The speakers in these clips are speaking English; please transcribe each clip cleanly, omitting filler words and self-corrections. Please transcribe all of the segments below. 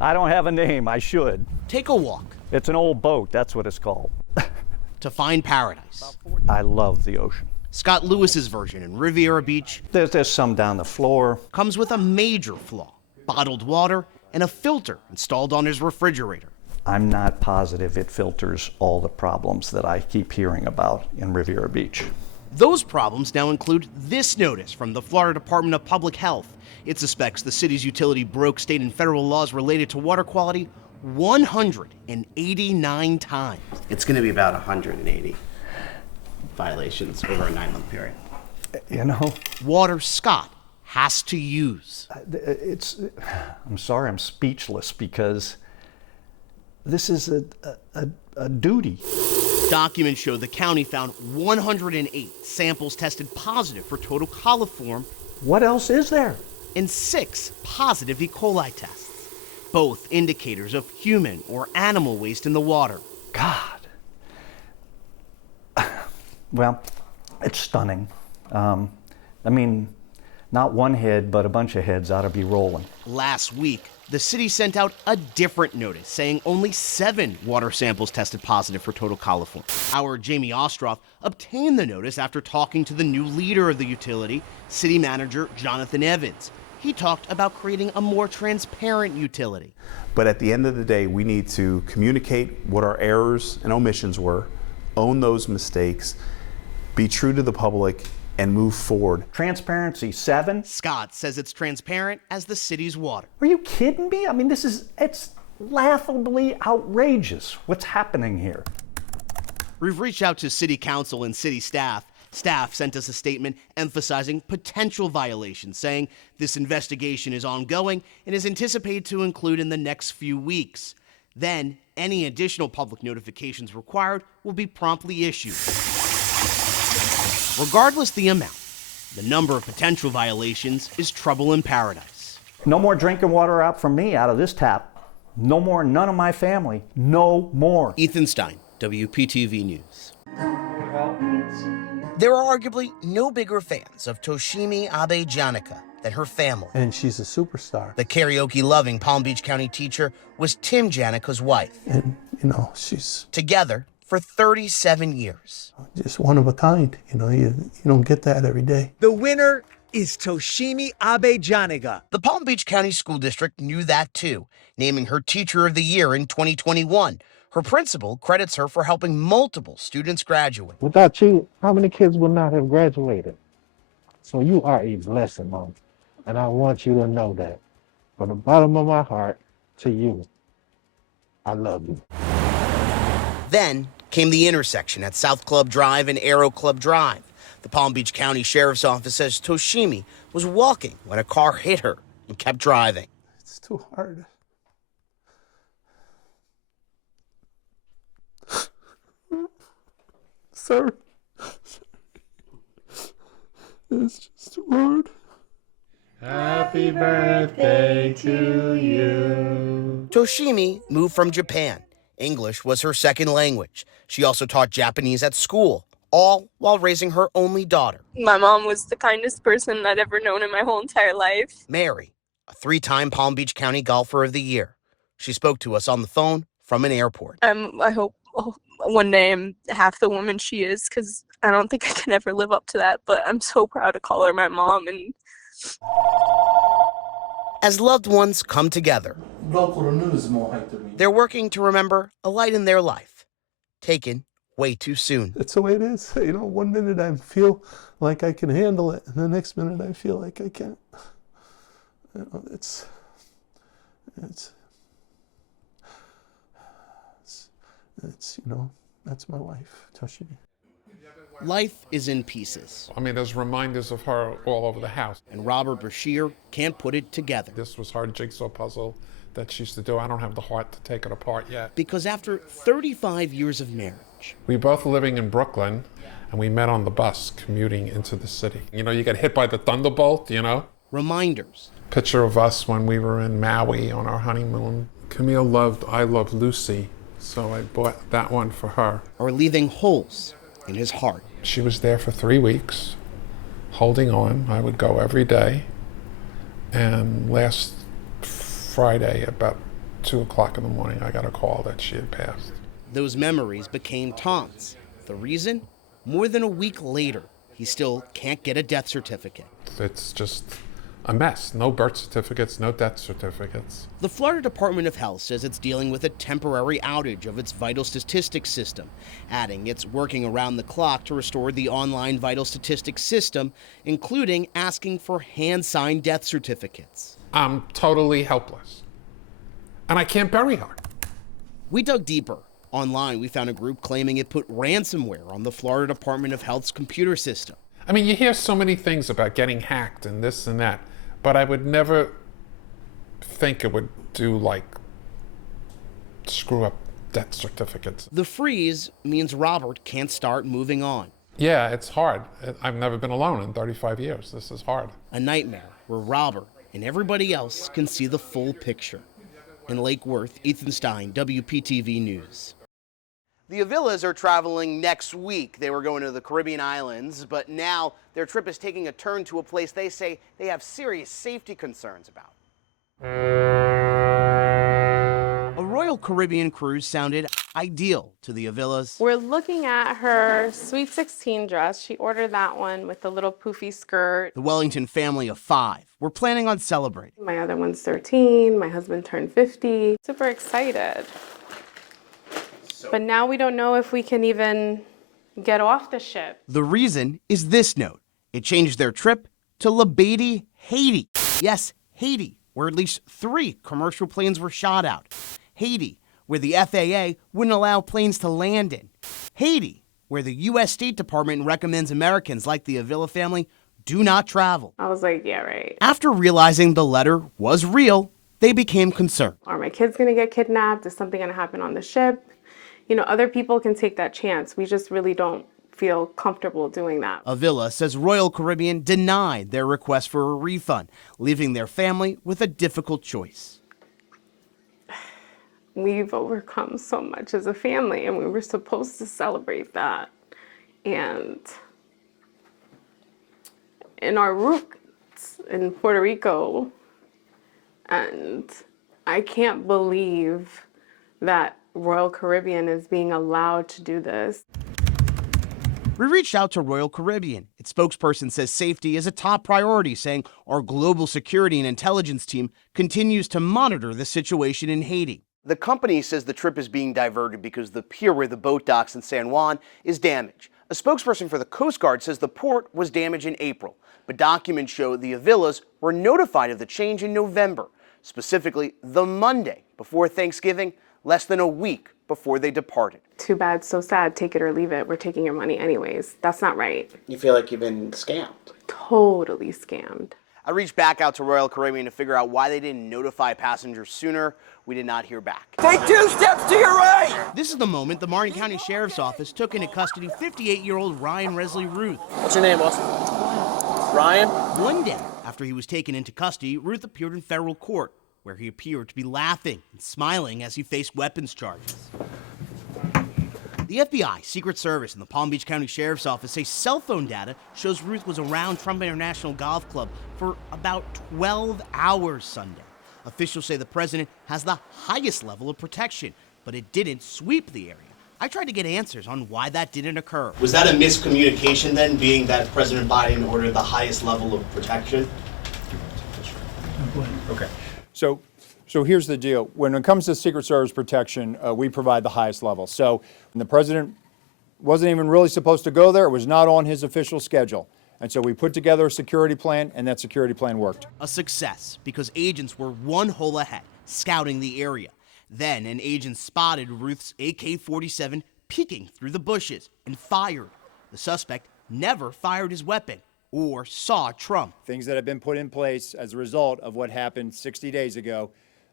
I don't have a name. I should. Take a walk. It's an old boat. That's what it's called. To find paradise. I love the ocean. Scott Lewis's version in Riviera Beach There's some down the floor. comes with a major flaw: bottled water and a filter installed on his refrigerator. I'm not positive it filters all the problems that I keep hearing about in Riviera Beach. Those problems now include this notice from the Florida Department of Public Health. It suspects the city's utility broke state and federal laws related to water quality 189 times. It's going to be about 180 violations over a 9-month period. You know, Water Scott has to use. I'm sorry, I'm speechless because this is a duty. Documents show the county found 108 samples tested positive for total coliform What else is there? and 6 positive E. coli tests, both indicators of human or animal waste in the water. God. Well, it's stunning. I mean, not one head, but a bunch of heads ought to be rolling. Last week, the city sent out a different notice saying only 7 water samples tested positive for total coliform. Our Jamie Ostroff obtained the notice after talking to the new leader of the utility, city manager Jonathan Evans. He talked about creating a more transparent utility. But at the end of the day, we need to communicate what our errors and omissions were, own those mistakes, be true to the public, and move forward. Transparency, 7? Scott says it's transparent as the city's water. Are you kidding me? I mean, it's laughably outrageous what's happening here. We've reached out to city council and city staff. Staff sent us a statement emphasizing potential violations, saying this investigation is ongoing and is anticipated to include in the next few weeks. Then, any additional public notifications required will be promptly issued. Regardless the amount, the number of potential violations is trouble in paradise. No more drinking water out from me out of this tap. No more, none of my family. No more. Ethan Stein, WPTV News. There are arguably no bigger fans of Toshimi Abe Janika than her family. And she's a superstar. The karaoke-loving Palm Beach County teacher was Tim Janika's wife. And, you know, she's Together for 37 years. just one of a kind. You know, you don't get that every day. The winner is Toshimi Abe Janiga. The Palm Beach County School District knew that too, naming her Teacher of the Year in 2021. Her principal credits her for helping multiple students graduate. Without you, how many kids would not have graduated? So you are a blessing, Mom. And I want you to know that. From the bottom of my heart to you, I love you. Then came the intersection at South Club Drive and Aero Club Drive. The Palm Beach County Sheriff's Office says Toshimi was walking when a car hit her and kept driving. It's too hard. Sorry. It's just too hard. Happy birthday to you. Toshimi moved from Japan. English was her second language. She also taught Japanese at school, all while raising her only daughter. My mom was the kindest person I'd ever known in my whole entire life. Mary, a 3-time Palm Beach County Golfer of the Year. She spoke to us on the phone from an airport. I hope one day I'm half the woman she is, because I don't think I can ever live up to that, but I'm so proud to call her my mom. And as loved ones come together, they're working to remember a light in their life, taken way too soon. That's the way it is. You know, one minute I feel like I can handle it, and the next minute I feel like I can't. You know, it's you know, that's my wife, Toshimi. Life is in pieces. I mean, there's reminders of her all over the house. And Robert Bashir can't put it together. This was her jigsaw puzzle that she used to do. I don't have the heart to take it apart yet. Because after 35 years of marriage, We both living in Brooklyn, and we met on the bus commuting into the city. You know, you get hit by the thunderbolt, you know? reminders. Picture of us when we were in Maui on our honeymoon. Camille loved I Love Lucy, so I bought that one for her. Are leaving holes in his heart. She was there for 3 weeks, holding on. I would go every day. And last Friday, about 2 o'clock in the morning, I got a call that she had passed. Those memories became taunts. The reason? More than a week later, he still can't get a death certificate. It's just a mess. No birth certificates, no death certificates. The Florida Department of Health says it's dealing with a temporary outage of its vital statistics system, adding it's working around the clock to restore the online vital statistics system, including asking for hand-signed death certificates. I'm totally helpless. And I can't bury her. We dug deeper. Online, we found a group claiming it put ransomware on the Florida Department of Health's computer system. I mean, you hear so many things about getting hacked and this and that, but I would never think it would do, like, screw up death certificates. The freeze means Robert can't start moving on. Yeah, it's hard. I've never been alone in 35 years. This is hard. A nightmare where Robert and everybody else can see the full picture. In Lake Worth, Ethan Stein, WPTV News. The Avilas are traveling next week. They were going to the Caribbean islands, but now their trip is taking a turn to a place they say they have serious safety concerns about. A Royal Caribbean cruise sounded ideal to the Avilas. We're looking at her Sweet 16 dress. She ordered that one with the little poofy skirt. The Wellington family of 5 were planning on celebrating. My other one's 13. My husband turned 50. Super excited. But now we don't know if we can even get off the ship. The reason is this note. It changed their trip to Labadie, Haiti. Yes, Haiti, where at least 3 commercial planes were shot out. Haiti, where the FAA wouldn't allow planes to land in. Haiti, where the U.S. State Department recommends Americans like the Avila family do not travel. I was like, yeah, right. After realizing the letter was real, they became concerned. Are my kids gonna get kidnapped? Is something gonna happen on the ship? You know, other people can take that chance. We just really don't feel comfortable doing that. Avila says Royal Caribbean denied their request for a refund, leaving their family with a difficult choice. We've overcome so much as a family, and we were supposed to celebrate that. And in our roots in Puerto Rico, and I can't believe that Royal Caribbean is being allowed to do this. We reached out to Royal Caribbean. Its spokesperson says safety is a top priority, saying our global security and intelligence team continues to monitor the situation in Haiti. The company says the trip is being diverted because the pier where the boat docks in San Juan is damaged. A spokesperson for the Coast Guard says the port was damaged in April, but documents show the Avilas were notified of the change in November, specifically the Monday before Thanksgiving, less than a week before they departed. Too bad, so sad, take it or leave it. We're taking your money anyways. That's not right. You feel like you've been scammed? Totally scammed. I reached back out to Royal Caribbean to figure out why they didn't notify passengers sooner. We did not hear back. Take 2 steps to your right! This is the moment the Martin County Sheriff's Office took into custody 58-year-old Ryan Resley Ruth. What's your name, boss? Ryan? One day after he was taken into custody, Ruth appeared in federal court, where he appeared to be laughing and smiling as he faced weapons charges. The FBI, Secret Service, and the Palm Beach County Sheriff's Office say cell phone data shows Ruth was around Trump International Golf Club for about 12 hours Sunday. Officials say the president has the highest level of protection, but it didn't sweep the area. I tried to get answers on why that didn't occur. Was that a miscommunication then, being that President Biden ordered the highest level of protection? Okay. So here's the deal. When it comes to Secret Service protection, we provide the highest level. So the president wasn't even really supposed to go there. It was not on his official schedule. And so we put together a security plan, and that security plan worked. A success, because agents were one hole ahead, scouting the area. Then an agent spotted Ruth's AK-47 peeking through the bushes and fired. The suspect never fired his weapon or saw Trump. Things that have been put in place as a result of what happened 60 days ago,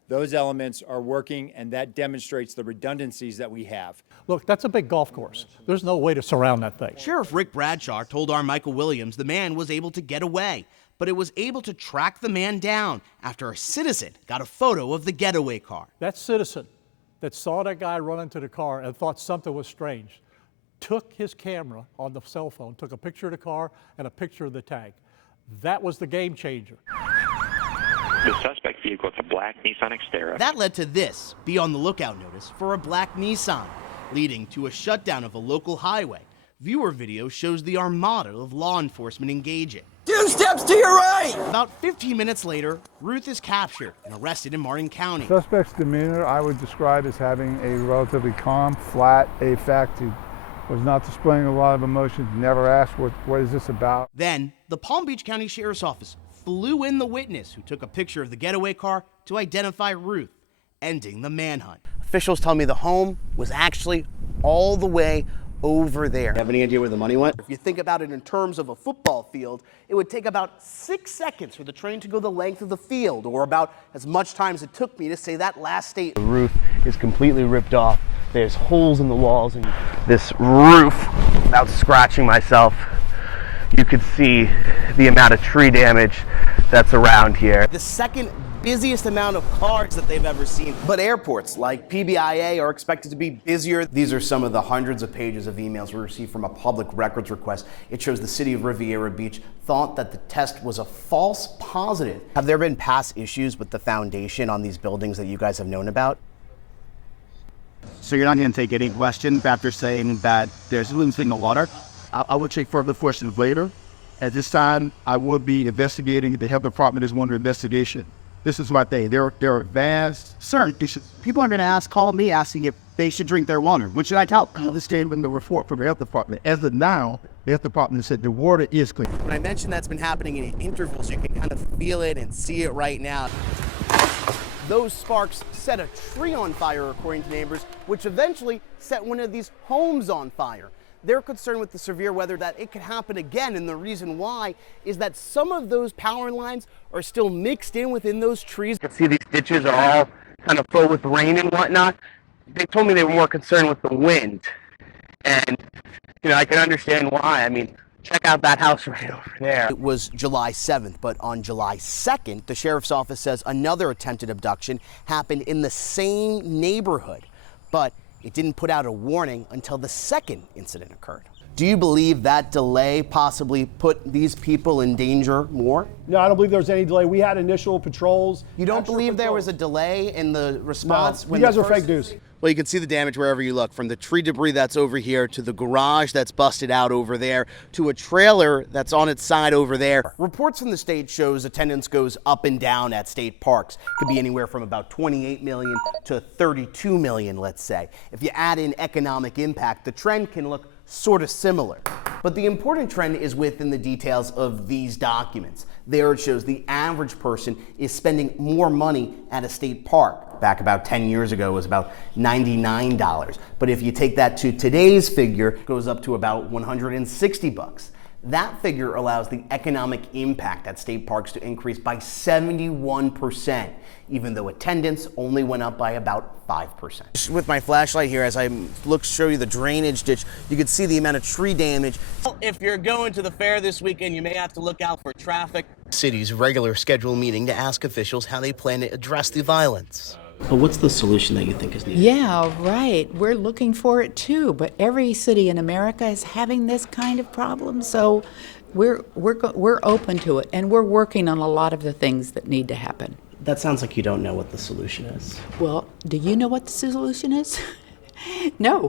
those elements are working, and that demonstrates the redundancies that we have. Look, that's a big golf course. There's no way to surround that thing. Sheriff Rick Bradshaw told our Michael Williams the man was able to get away, but it was able to track the man down after a citizen got a photo of the getaway car. That citizen that saw that guy run into the car and thought something was strange took his camera on the cell phone, took a picture of the car and a picture of the tag. That was the game changer. The suspect vehicle is a black Nissan Xterra. That led to this: be on the lookout notice for a black Nissan, leading to a shutdown of a local highway. Viewer video shows the armada of law enforcement engaging. 2 steps to your right! About 15 minutes later, Ruth is captured and arrested in Martin County. Suspect's demeanor I would describe as having a relatively calm, flat affect. He was not displaying a lot of emotions, never asked what is this about. Then, the Palm Beach County Sheriff's Office flew in the witness who took a picture of the getaway car to identify Ruth, ending the manhunt. Officials tell me the home was actually all the way over there. You have any idea where the money went? If you think about it in terms of a football field, it would take about 6 seconds for the train to go the length of the field, or about as much time as it took me to say that last statement. The roof is completely ripped off. There's holes in the walls, and this roof, without scratching myself, you could see the amount of tree damage that's around here. The second busiest amount of cars that they've ever seen. But airports like PBIA are expected to be busier. These are some of the hundreds of pages of emails we received from a public records request. It shows the city of Riviera Beach thought that the test was a false positive. Have there been past issues with the foundation on these buildings that you guys have known about? So you're not going to take any questions after saying that there's leaks in the water? I will take further questions later. At this time, I will be investigating. The health department is under investigation. This is my thing. There are vast certain issues. People are going to call me asking if they should drink their water. What should I tell them? This came in the report from the health department. As of now, the health department said the water is clean. When I mentioned that's been happening in intervals, you can kind of feel it and see it right now. Those sparks set a tree on fire, according to neighbors, which eventually set one of these homes on fire. They're concerned with the severe weather that it could happen again, and the reason why is that some of those power lines are still mixed in within those trees. You can see these ditches are all kind of full with rain and whatnot. They told me they were more concerned with the wind, and I can understand why. I mean, check out that house right over there. It was July 7th, but on July 2nd, the sheriff's office says another attempted abduction happened in the same neighborhood, but it didn't put out a warning until the second incident occurred. Do you believe that delay possibly put these people in danger more? No, I don't believe there was any delay. We had initial patrols. You don't believe there was a delay in the response? No, you guys are fake news. Well, you can see the damage wherever you look, from the tree debris that's over here to the garage that's busted out over there to a trailer that's on its side over there. Reports from the state shows attendance goes up and down at state parks. Could be anywhere from about 28 million to 32 million, let's say. If you add in economic impact, the trend can look sort of similar. But the important trend is within the details of these documents. There it shows the average person is spending more money at a state park. Back about 10 years ago, it was about $99. But if you take that to today's figure, it goes up to about $160. That figure allows the economic impact at state parks to increase by 71%, even though attendance only went up by about 5%. With my flashlight here, as I show you the drainage ditch, you can see the amount of tree damage. If you're going to the fair this weekend, you may have to look out for traffic. City's regular scheduled meeting to ask officials how they plan to address the violence. So what's the solution that you think is needed? Yeah, right. We're looking for it too, but every city in America is having this kind of problem, so we're open to it, and we're working on a lot of the things that need to happen. That sounds like you don't know what the solution is. Well, do you know what the solution is? No.